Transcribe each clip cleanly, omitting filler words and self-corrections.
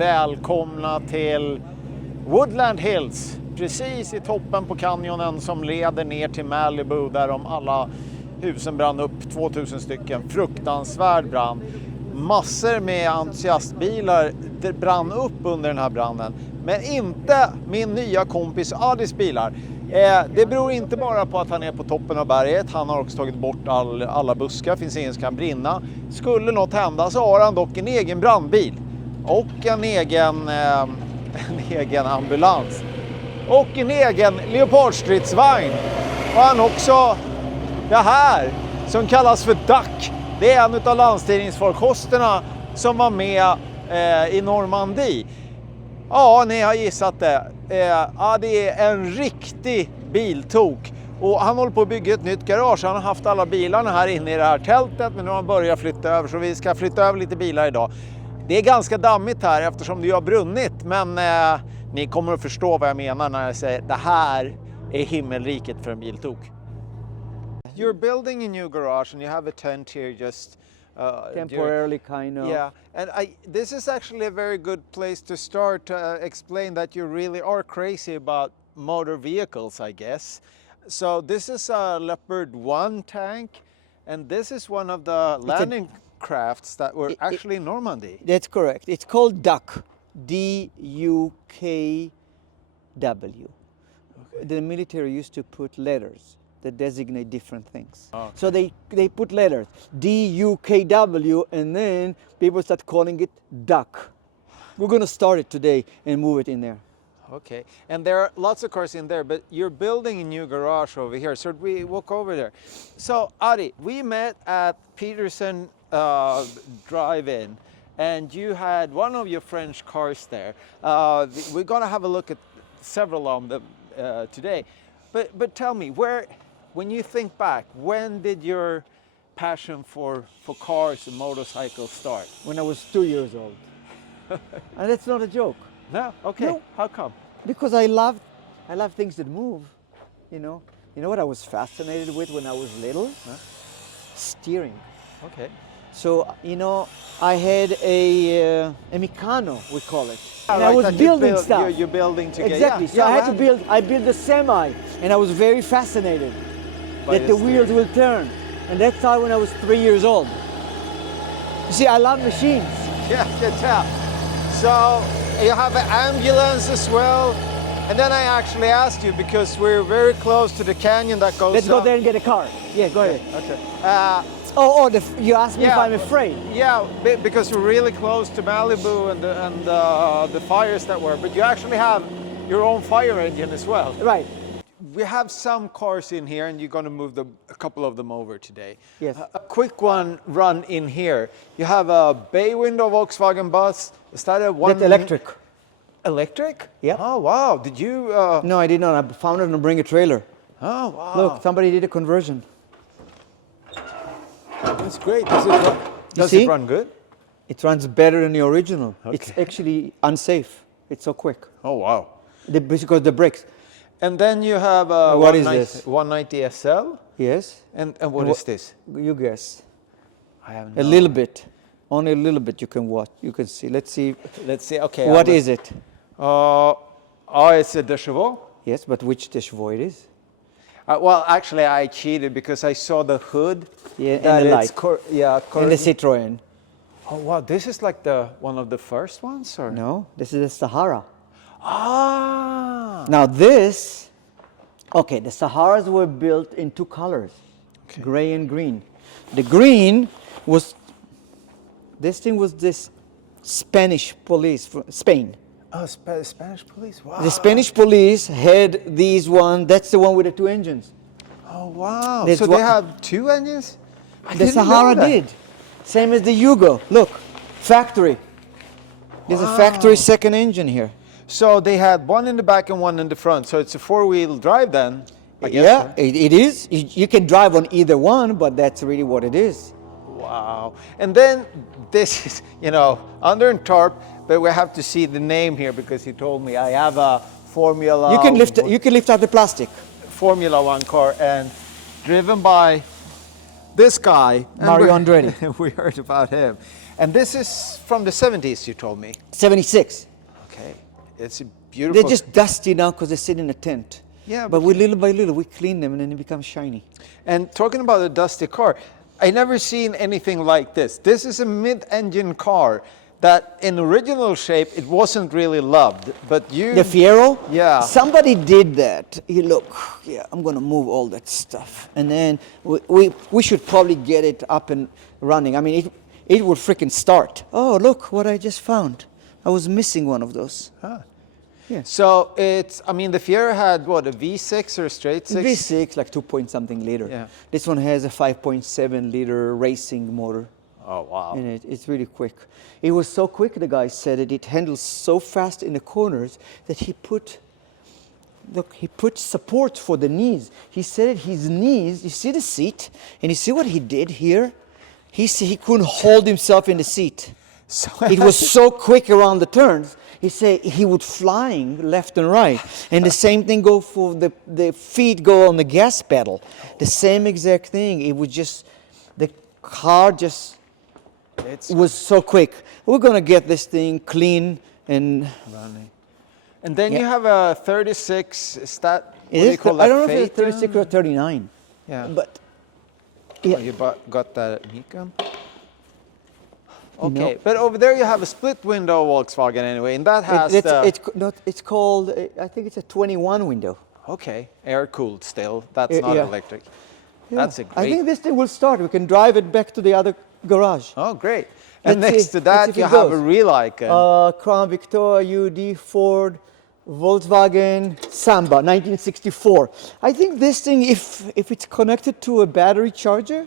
välkomna till Woodland Hills. Precis i toppen på kanjonen som leder ner till Malibu där alla husen brann upp, 2000 stycken. Fruktansvärd brand. Massor med entusiastbilar brann upp under den här branden. Men inte min nya kompis Adys bilar. Det beror inte bara på att han är på toppen av berget. Han har också tagit bort alla buskar, finns ingen som kan brinna. Skulle något hända så har han dock en egen brandbil. Och en egen ambulans. Och en egen Leopardstridsvagn. Och han också det här som kallas för Duck. Det är en av landstigningsfarkosterna som var med i Normandie. Ja, ni har gissat det. Det är en riktig biltok. Och han håller på att bygga ett nytt garage. Han har haft alla bilarna här inne i det här tältet. Men nu har han börjat flytta över. Så vi ska flytta över lite bilar idag. Det är ganska dammigt här eftersom det har brunnit. Men ni kommer att förstå vad jag menar när jag säger det här är himmelriket för en biltok. You're building a new garage and you have a tent here just temporarily kind of. Yeah, and this is actually a very good place to start to explain that you really are crazy about motor vehicles, I guess. So this is a Leopard 1 tank, and this is one of the landing crafts that were actually in Normandie. That's correct. It's called Duck, D-U-K-W. Okay. The military used to put letters that designate different things. Okay. So they put letters, D-U-K-W, and then people start calling it Duck. We're going to start it today and move it in there. Okay, and there are lots of cars in there, but you're building a new garage over here, so we walk over there. So, Ady, we met at Petersen Drive-In, and you had one of your French cars there. We're going to have a look at several of them today. But tell me, when you think back, when did your passion for cars and motorcycles start? When I was 2 years old. And that's not a joke. No? Okay. No. How come? Because I love things that move, you know. You know what I was fascinated with when I was little? Huh? Steering. Okay. So, you know, I had a Meccano, we call it. And like I was building stuff. You're building together. Exactly. Yeah. So I built a semi, and I was very fascinated that the wheels will turn. And that started when I was 3 years old. You see, I love machines. Yeah, I can tell. So you have an ambulance as well. And then I actually asked you, because we're very close to the canyon that goes Let's go there and get a car. Yeah, go ahead. Okay. You asked me if I'm afraid. Yeah, because we're really close to Malibu and the fires that were. But you actually have your own fire engine as well. Right. We have some cars in here, and you're going to move a couple of them over today. Yes. A quick run in here. You have a bay window Volkswagen bus. Is that a one? That's electric. Electric? Yeah. Oh wow! Did you? No, I did not. I found it on Bring a Trailer. Oh wow! Look, somebody did a conversion. That's great. Does it run good? It runs better than the original. Okay. It's actually unsafe. It's so quick. Oh wow! Because the brakes. And then you have a What is this? 190 SL. Yes. And what is this? You guess. I have a little bit. Only a little bit. You can watch. You can see. Let's see. Okay. What is it? It's a de chevaux. Yes, but which de chevaux it is? Well, actually, I cheated because I saw the hood. Yeah, and the light. And the Citroen. Oh wow! This is like one of the first ones, or no? This is the Sahara. Ah. Now this, the Saharas were built in two colors, gray and green. The green was, this thing was this Spanish police from Spain. Oh, Spanish police, wow. The Spanish police had these one, that's the one with the two engines. Oh wow, That's so they have two engines? The Sahara did. Same as the Yugo, look, factory. There's a factory second engine here. So they had one in the back and one in the front. So it's a four-wheel drive then, I guess. Yeah, right? it is. You can drive on either one, but that's really what it is. Wow. And then this is, under a tarp, but we have to see the name here because he told me I have a Formula. You can lift out the plastic. Formula One car and driven by this guy. Mario Andretti. We heard about him. And this is from the 70s, you told me. 76. Okay. It's a beautiful... They're just dusty now because they sit in a tent. Yeah, but we little by little, we clean them and then they become shiny. And talking about a dusty car, I never seen anything like this. This is a mid-engine car that in original shape, it wasn't really loved, but you... The Fiero? Yeah. Somebody did that. You look, yeah, I'm gonna move all that stuff. And then we should probably get it up and running. I mean, it would freaking start. Oh, look what I just found. I was missing one of those. Ah. Yeah. So it's, I mean, the Fiero had what, a V6 or a straight 6? V6, like 2 point something liter. Yeah. This one has a 5.7 liter racing motor. Oh, wow. And it's really quick. It was so quick, the guy said it handles so fast in the corners that he put support for the knees. He said his knees, you see the seat, and you see what he did here? He couldn't hold himself in the seat. So It was so quick around the turns. He said he would flying left and right. And the same thing go for the feet go on the gas pedal. The same exact thing. It was just, the car just was so quick. We're gonna get this thing clean and running. And then you Yeah. have a 36, is that, what do it you is, call that? I don't know if it's Phaeton? 36 or 39. Yeah. But Oh, yeah. you got that at Nikon? You know. Okay, but over there you have a split window Volkswagen anyway, and that has It's called, I think it's a 21 window. okay, air cooled still. That's not yeah. electric. Yeah. That's a great. I think this thing will start. We can drive it back to the other garage. Oh, great! And Let's next see- to let's that see if you it have a goes. real icon. Crown Victoria, UD, Ford, Volkswagen, Samba, 1964. I think this thing, if it's connected to a battery charger,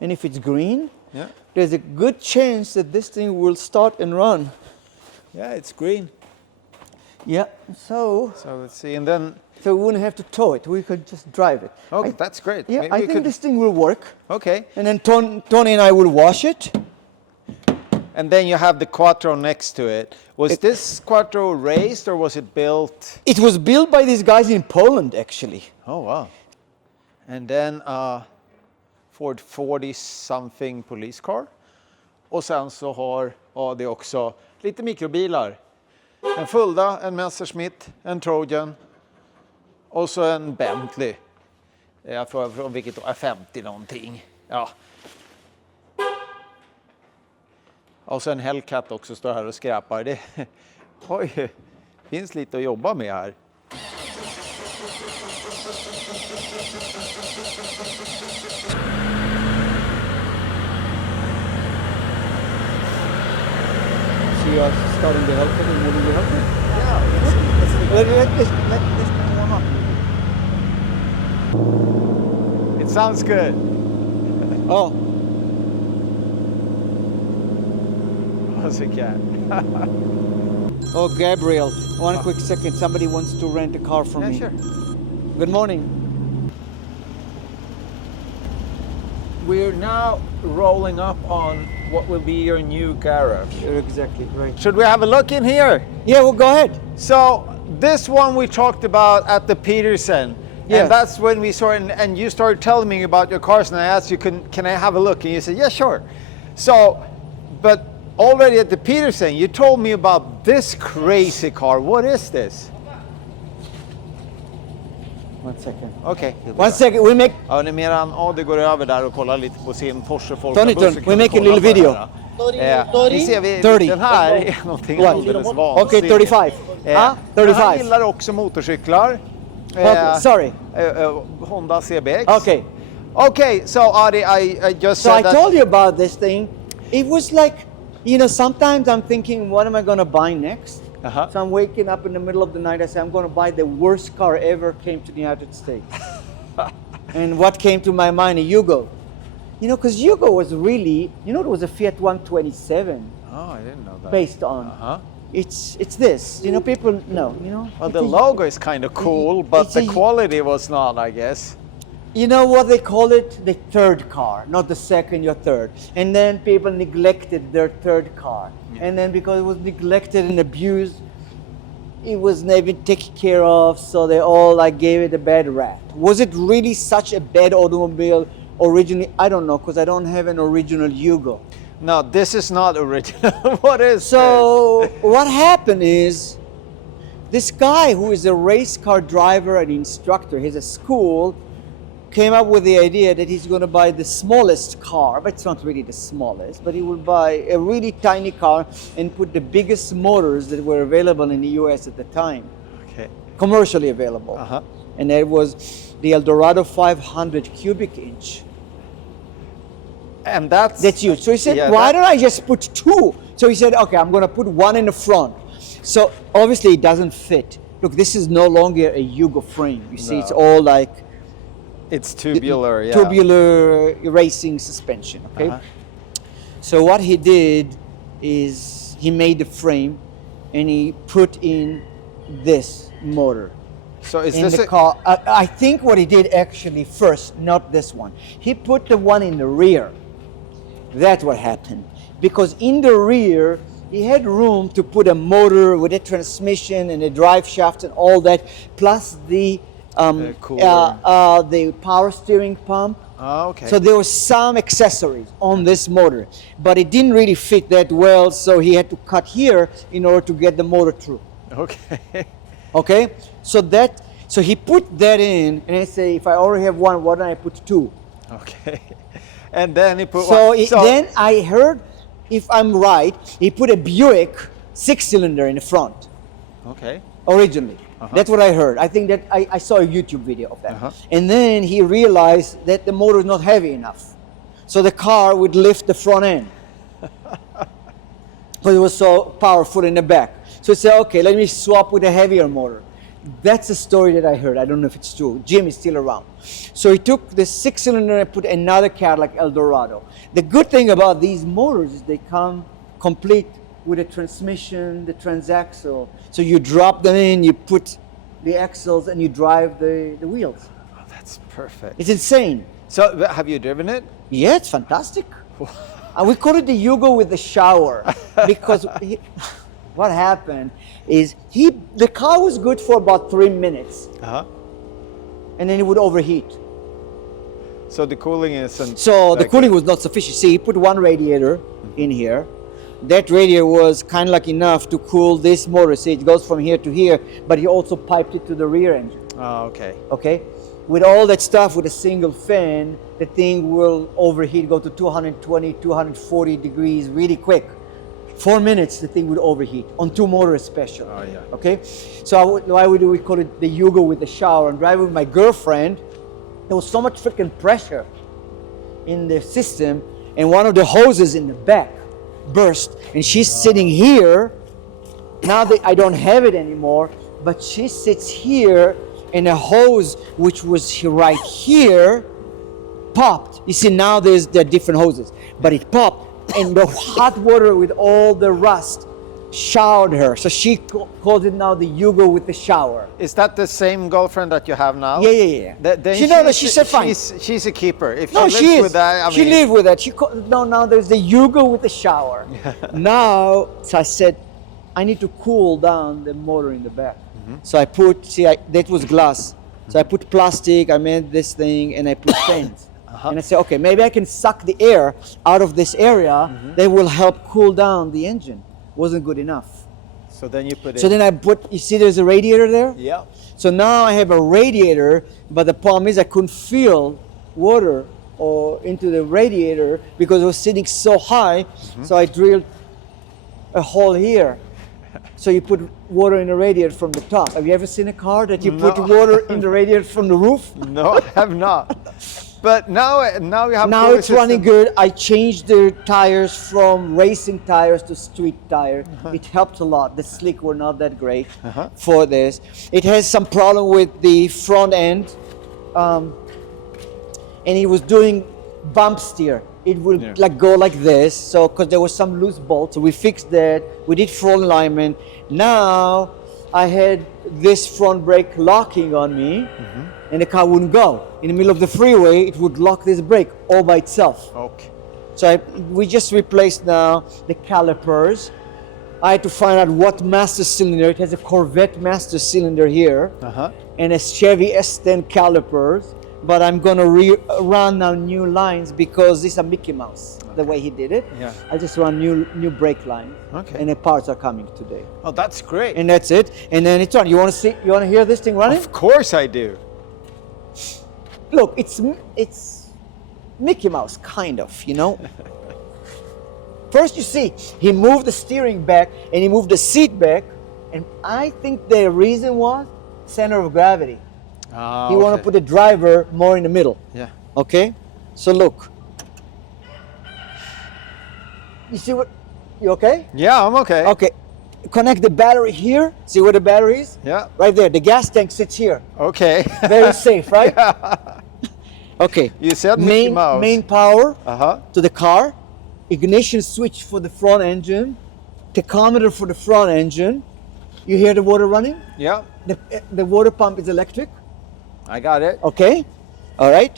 and if it's green, Yeah, there's a good chance that this thing will start and run. yeah, it's green. Yeah, so So let's see, and then we wouldn't have to tow it. We could just drive it. oh, that's great. Yeah, Maybe I we think could- this thing will work. Okay, And then Tony and I will wash it. and then you have the Quattro next to it. Was this Quattro raced or was it built? It was built by these guys in Poland, actually. Oh wow! And then Ford 40-something police car. Och sen så har Ady också lite mikrobilar. En Fulda, en Messerschmitt, en Trojan och så en Bentley. Jag får från vilket år? 50 någonting. Ja. Och så en Hellcat också står här och skräpar. Det oj, finns lite att jobba med här. So you are starting the helper and moving the helper? Yeah, Let's warm up. it sounds good. Oh, As a cat. oh, Gabriel. One quick second. Somebody wants to rent a car from Yeah, me. sure. Good morning. We're now rolling up on what will be your new garage. You're exactly right. Should we have a look in here? Yeah, well, go ahead. So this one we talked about at the Petersen. Yeah. And that's when we saw it, and you started telling me about your cars, and I asked you, can I have a look? And you said, yeah, sure. So, but already at the Petersen, you told me about this crazy car. What is this? 1 second. Okay. 1 second. We make Ja, när medan Ady går över där och kollar lite på sin Porsche Tony, Folkabuss. we make a little video. Ni ser, 30. den här är någonting What? alldeles Okay, vansinnigt. 35. Han 35. gillar också motorcyklar. Okay, sorry. Honda CBX. Okay. Okay, so Ady, I just So said I that. told you about this thing. It was like, you know, sometimes I'm thinking, what am I going to buy next? Uh-huh. So I'm waking up in the middle of the night. I say, I'm going to buy the worst car ever came to the United States. And what came to my mind? A Yugo. You know, because Yugo was really, you know, it was a Fiat 127 Oh, I didn't know that. based on. Uh-huh. It's this. You know, people know, you know. Well, It's the a- logo is kind of cool, but it's the a- quality was not, I guess. You know what they call it? The third car, not the second, your third. And then people neglected their third car. And then because it was neglected and abused, it was never taken care of, so they all like gave it a bad rap. Was it really such a bad automobile originally? I don't know, because I don't have an original Yugo. No, this is not original. What is So what happened is, this guy who is a race car driver and instructor, he's a school, came up with the idea that he's going to buy the smallest car, but it's not really the smallest, but he will buy a really tiny car and put the biggest motors that were available in the US at the time, Okay. commercially available. Uh-huh. And that was the Eldorado 500 cubic inch. And that's Huge. So he said, yeah, why that- don't I just put two? So he said, okay, I'm going to put one in the front. So obviously it doesn't fit. Look, this is no longer a Yugo frame. You see, it's No. all like it's tubular, yeah. tubular racing suspension, okay? Uh-huh. So what he did is he made the frame and he put in this motor So is in this the car. I think what he did actually first, not this one, he put the one in the rear. That's what happened. Because in the rear, he had room to put a motor with a transmission and a drive shaft and all that, plus the cooler. the power steering pump. Oh, okay. So there was some accessories on this motor, but it didn't really fit that well, so he had to cut here in order to get the motor through. Okay. Okay? So he put that in, and I say, if I already have one, why don't I put two? Okay. And then he put So, one. then I heard, if I'm right, he put a Buick 6-cylinder in the front. Okay. Originally. That's what I heard. I think that I saw a YouTube video of that. Uh-huh. And then he realized that the motor is not heavy enough. So the car would lift the front end. Because it was so powerful in the back. So he said, okay, let me swap with a heavier motor. That's a story that I heard. I don't know if it's true. Jim is still around. So he took the 6-cylinder and put another Cadillac Eldorado. The good thing about these motors is they come complete with a transmission, the transaxle. So you drop them in, you put the axles, and you drive the wheels. Oh, that's perfect. It's insane. So have you driven it? Yeah, it's fantastic. We call it the Yugo with the shower because what happened is the car was good for about 3 minutes, Uh-huh. and then it would overheat. So the cooling isn't. So the that cooling was not sufficient. See, he put one radiator in here. That radiator was kind of like enough to cool this motor. See, it goes from here to here, but he also piped it to the rear engine. good. Oh, okay. Okay? With all that stuff, with a single fan, the thing will overheat, go to 220, 240 degrees really quick. 4 minutes, the thing would overheat, on two motors especially. Oh, yeah. Okay? So why would we call it the Yugo with the shower? And driving with my girlfriend, there was so much freaking pressure in the system, and one of the hoses in the back burst, and she's sitting here. Now that I don't have it anymore, but she sits here, and a hose which was right here popped. You see, now there are different hoses, but it popped, and the hot water with all the rust showered her. So she calls it now the Yugo with the shower. Is that the same girlfriend that you have now? Yeah. Then She said fine. She's a keeper. If No, she she lives is. with that, I She mean, lived with that. Now there's the Yugo with the shower. Now, so I said, I need to cool down the motor in the back. So I put, that was glass. So I put plastic, I made this thing, and I put fans. And I said, okay, maybe I can suck the air out of this area. That will help cool down the engine. Wasn't good enough. So then you put it. So then I put, you see there's a radiator there? Yeah. So now I have a radiator, but the problem is I couldn't feel water or into the radiator because it was sitting so high. So I drilled a hole here. So you put water in the radiator from the top. Have you ever seen a car that you put No. water in the radiator from the roof? No, I have not. But now you have. Now cooling it's running system. good. I changed the tires from racing tires to street tire. It helped a lot. The slick were not that great for this. It has some problem with the front end, and it was doing bump steer. It would go like this. So because there was some loose bolts, so we fixed that. We did front alignment. Now I had this front brake locking on me. And the car wouldn't go. In the middle of the freeway, it would lock this brake all by itself. Okay. So we just replaced now the calipers. I had to find out what master cylinder. It has a Corvette master cylinder here, and a Chevy S10 calipers. but I'm gonna run now new lines because this is a Mickey Mouse, the way he did it. Yeah. I just run new brake line. Okay. And the parts are coming today. Oh, that's great. And that's it. And then it's on. You want to hear this thing running? Of course I do. Look, it's Mickey Mouse, kind of, you know. First, you see, he moved the steering back and he moved the seat back, and I think the reason was center of gravity. Oh, He want to put the driver more in the middle. Yeah. Okay. So look. You see what? You okay? Yeah, I'm okay. Okay. Connect the battery here. See where the battery is? Yeah. Right there. The gas tank sits here. Okay. Very safe, right? Okay. You said Mickey Mouse. Main power Uh-huh. to the car. Ignition switch for the front engine. Tachometer for the front engine. You hear the water running? Yeah, The water pump is electric. I got it. Okay. All right.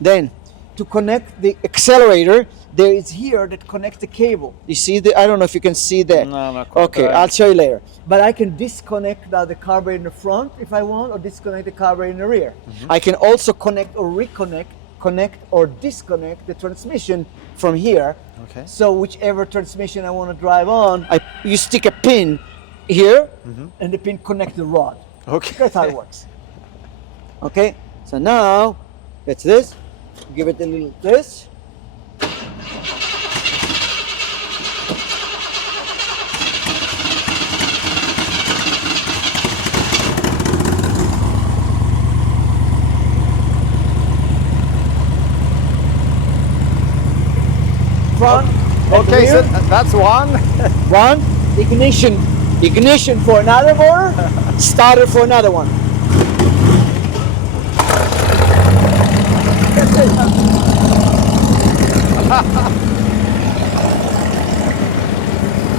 Then to connect the accelerator, there is here that connects the cable. You see the? I don't know if you can see that. No, not quite. Okay, I'll show you later. But I can disconnect the carburetor in the front if I want, or disconnect the carburetor in the rear. I can also connect or reconnect, connect or disconnect the transmission from here. Okay. So whichever transmission I want to drive on, you stick a pin here, and the pin connects the rod. Okay. That's how it works. Okay. So now, that's this. Give it a little twist. Front. Okay, so rear. that's one. One. Ignition for another motor. Starter for another one.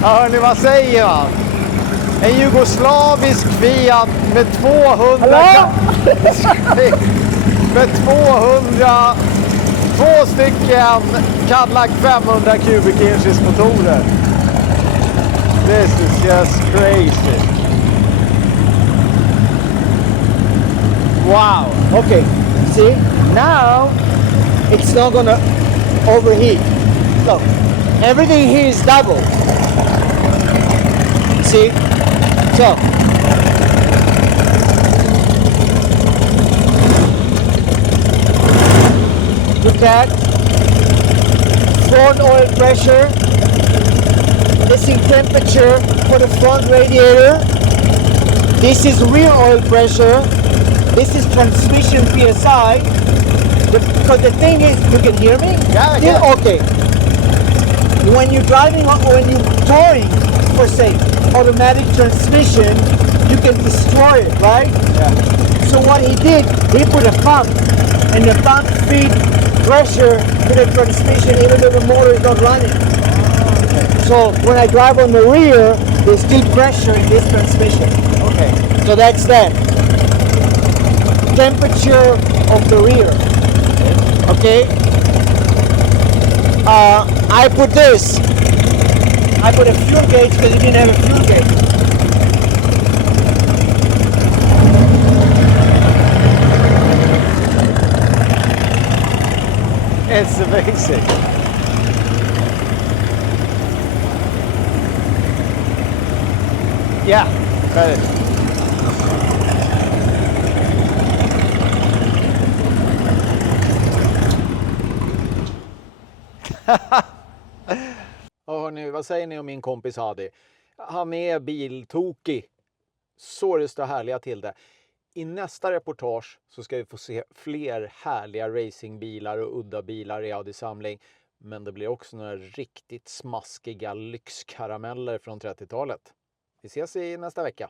Ja, hörni, vad säger man? En jugoslavisk Fiat med 200... med 200... Två stycken Cadillac 500 cubic inches motorer. This is just crazy. Wow. Okay, see, now it's not gonna overheat. Look, everything here is double. See? So, look at front oil pressure, missing temperature for the front radiator. This is rear oil pressure. This is transmission PSI. Because the thing is, you can hear me? Yeah. Okay. When you're driving, when you're touring for say automatic transmission, you can destroy it, right? Yeah. So what he did, he put a pump, and the pump feed pressure to the transmission even though the motor is not running. So when I drive on the rear, there's still pressure in this transmission. Okay. So that's that. Temperature of the rear. Okay. I put this. I put a fuel gauge because you didn't have a fuel gauge. It's amazing. Yeah, got it. Och hörni, vad säger ni om min kompis Ady? Han är biltokig. Så det står härliga till det. I nästa reportage så ska vi få se fler härliga racingbilar och udda bilar i Adys samling. Men det blir också några riktigt smaskiga lyxkarameller från 30-talet. Vi ses i nästa vecka.